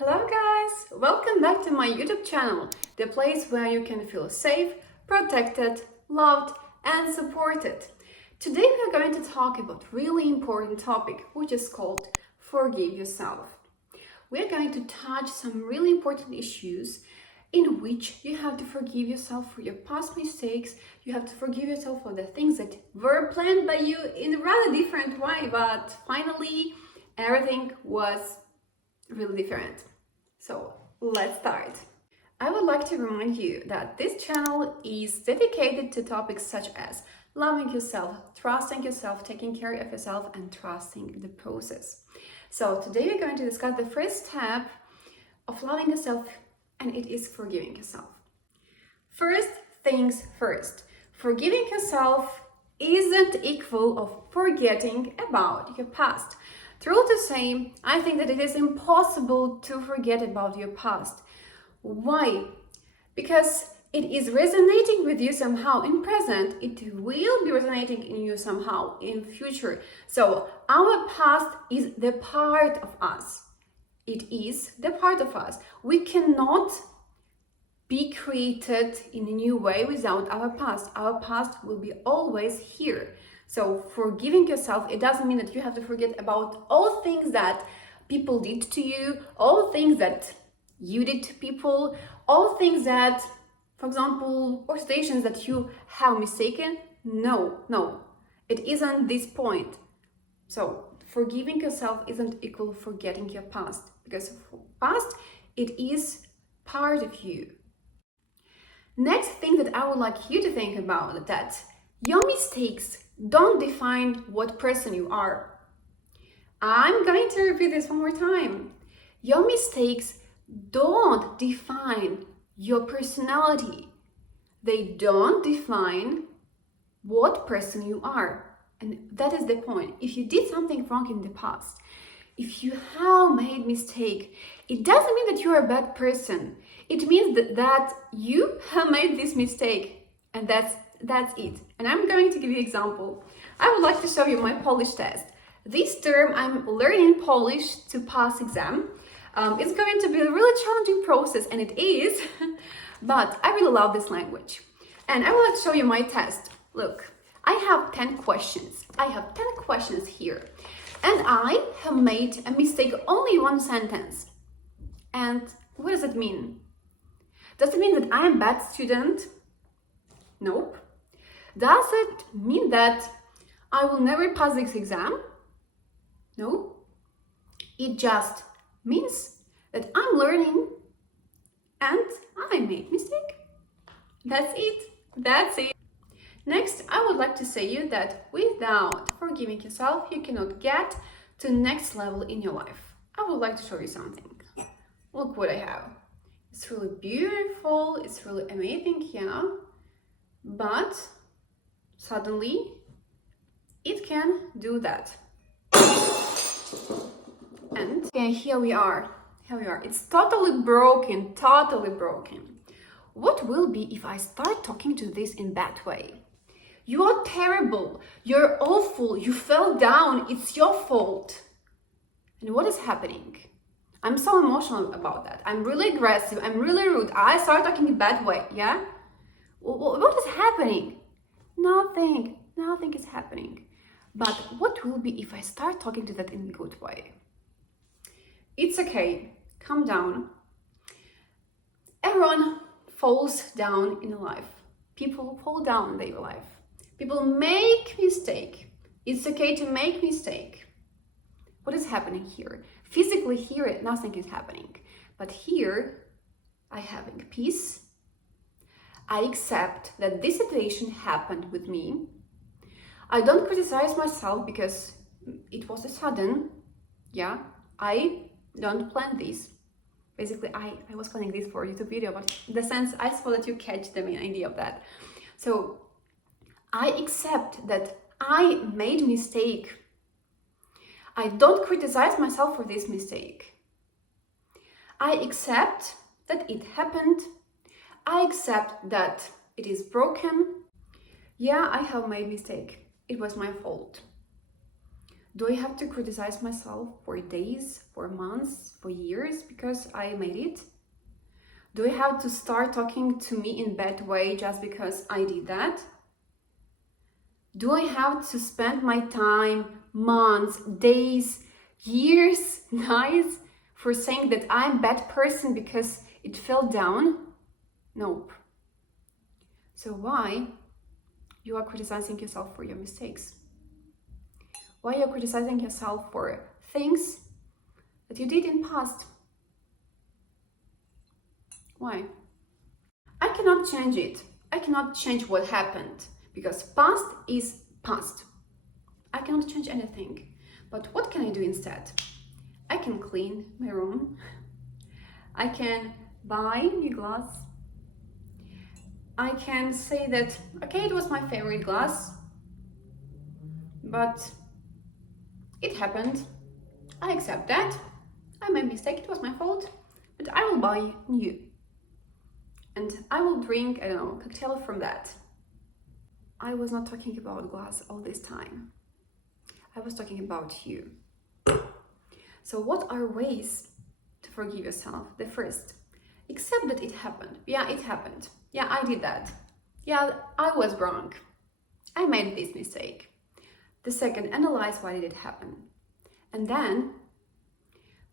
Hello guys! Welcome back to my YouTube channel, the place where you can feel safe, protected, loved and supported. Today we are going to talk about a really important topic which is called Forgive Yourself. We are going to touch some really important issues in which you have to forgive yourself for your past mistakes, you have to forgive yourself for the things that were planned by you in a rather different way, but finally everything was really different. So let's start. I would like to remind you that this channel is dedicated to topics such as loving yourself, trusting yourself, taking care of yourself, and trusting the process. So today we're going to discuss the first step of loving yourself, and it is forgiving yourself. First things first, forgiving yourself isn't equal of forgetting about your past. True to say, I think that it is impossible to forget about your past. Why? Because it is resonating with you somehow in present. It will be resonating in you somehow in future. So our past is the part of us. It is the part of us. We cannot be created in a new way without our past. Our past will be always here. So forgiving yourself, it doesn't mean that you have to forget about all things that people did to you, all things that you did to people, all things that, for example, or situations that you have mistaken. No, it isn't this point. So forgiving yourself isn't equal forgetting your past, because past, it is part of you. Next thing that I would like you to think about, that your mistakes don't define what person you are. I'm going to repeat this one more time. Your mistakes don't define your personality. They don't define what person you are. And that is the point. If you did something wrong in the past, if you have made mistake, it doesn't mean that you're a bad person. It means that you have made this mistake, and that's it. And I'm going to give you an example. I would like to show you my Polish test. This term I'm learning Polish to pass exam. It's going to be a really challenging process, and it is, but I really love this language. And I would like to show you my test. Look, I have 10 questions. I have 10 questions here. And I have made a mistake only one sentence. And what does it mean? Does it mean that I am a bad student? Nope. Does it mean that I will never pass this exam? No. It just means that I'm learning and I made mistake. That's it. That's it. Next, I would like to say you that without forgiving yourself, you cannot get to the next level in your life. I would like to show you something. Look what I have. It's really beautiful. It's really amazing, yeah. But suddenly it can do that. And here we are. It's totally broken. What will be if I start talking to this in bad way? You are terrible. You're awful. You fell down. It's your fault. And what is happening? I'm so emotional about that. I'm really aggressive. I'm really rude. I start talking in a bad way, yeah? What is happening? Nothing is happening. But what will be if I start talking to that in a good way? It's okay. Calm down. Everyone falls down in life. People fall down in their life. People make mistake. It's okay to make mistake. What is happening here? Physically here, nothing is happening. But here, I having peace. I accept that this situation happened with me. I don't criticize myself because it was a sudden. Yeah, I don't plan this. Basically, I was planning this for a YouTube video, but in the sense, I saw that you catch the main idea of that. So I accept that I made mistake. I don't criticize myself for this mistake. I accept that it happened. I accept that it is broken. Yeah, I have made mistake. It was my fault. Do I have to criticize myself for days, for months, for years because I made it? Do I have to start talking to me in bad way just because I did that? Do I have to spend my time, months, days, years, nights for saying that I'm a bad person because it fell down? Nope. So why you are criticizing yourself for your mistakes? Why you're criticizing yourself for things that you did in past? Why? I cannot change it. I cannot change what happened because past is past. I cannot change anything. But what can I do instead? I can clean my room. I can buy new glass. I can say that, okay, it was my favorite glass, but it happened. I accept that. I made a mistake, it was my fault, but I will buy new. And I will drink, I don't know, cocktail from that. I was not talking about glass all this time. I was talking about you. So what are ways to forgive yourself? The first, accept that it happened. Yeah, it happened. Yeah, I did that. Yeah, I was wrong. I made this mistake. The second, analyze why did it happen. And then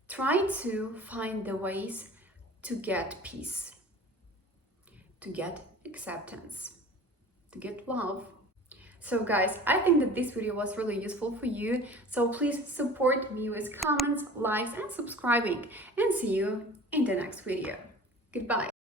try to find the ways to get peace, to get acceptance, to get love. So guys, I think that this video was really useful for you. So please support me with comments, likes and subscribing. And see you in the next video. Goodbye.